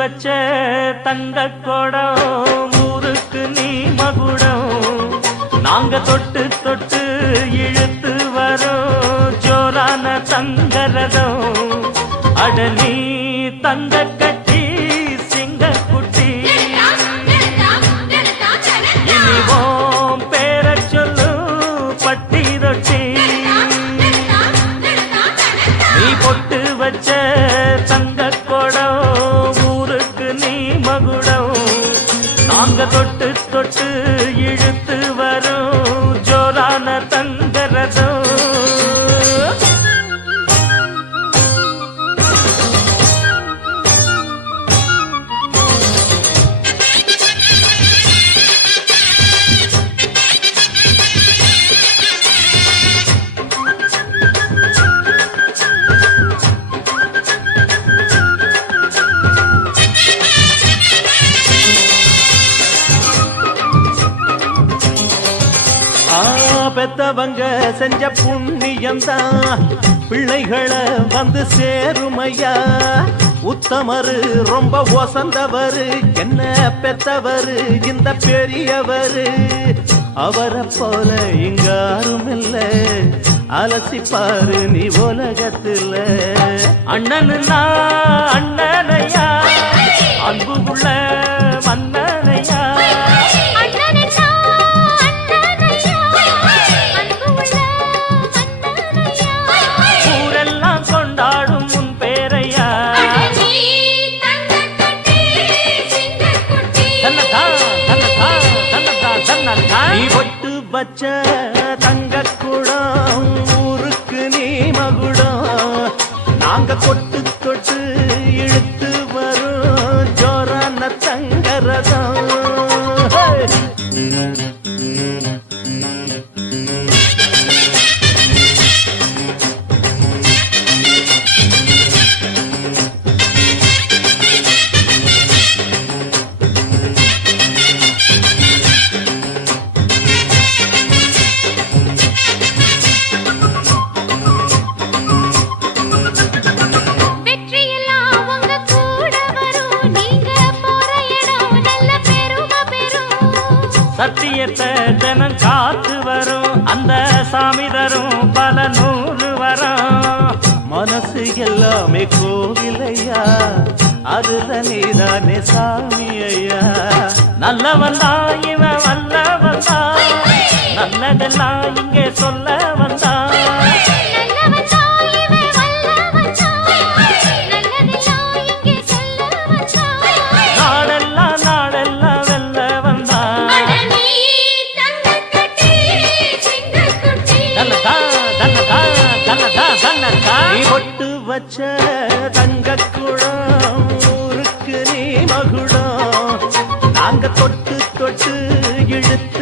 வச்ச தங்க கோடம் ஊருக்கு நீ மகுடம் நாங்க தொட்டு தொட்டு இழுத்து வரோம் ஜோரான தங்கரதம் அடலி தங்க கட்டி சிங்க குட்டி இனிவோம் பேர சொல்லு பட்டி ரொட்டி நீ பொட்டு வச்ச தங்க கோடம் ஊருக்கு நீ மகுடம் நாங்க தொட்டு தொட்டு இழுத்து வரும் ஜோரான தங்கரதம் பெத்தவங்க செஞ்ச புண்ணியம்தான் பிள்ளைகளை வந்து சேருமையா உத்தமரு ரொம்ப ஒசந்தவரு என்ன பெத்தவரு இந்த பெரியவரு அவரை போல இங்க யாரும் இல்ல அலசிப்பாரு நீ உலகத்துல அண்ணனுன்னா அண்ணனையா அன்பு உள்ள மன்னனையா வச்ச தங்க குடம் ஊருக்கு நீ மகுடம் நாங்க தொட்டு தொட்டு இழுத்து வரும் ஜோரான தங்கரதம் சத்தியத்தை தினம் காத்து வரும் அந்த சாமி தரும் பல நூறு வரும் மனசு எல்லாமே கோவிலையா அதுல நீதானே சாமி ஐயா நல்லவன் தான் இவன் வல்லவன் தான் நல்லதெல்லாம் இங்கே சொல்ல வந்தான் வச்ச தங்க குடம் ஊருக்கு நீ மகுடம் நாங்க தொட்டு தொட்டு இழுத்து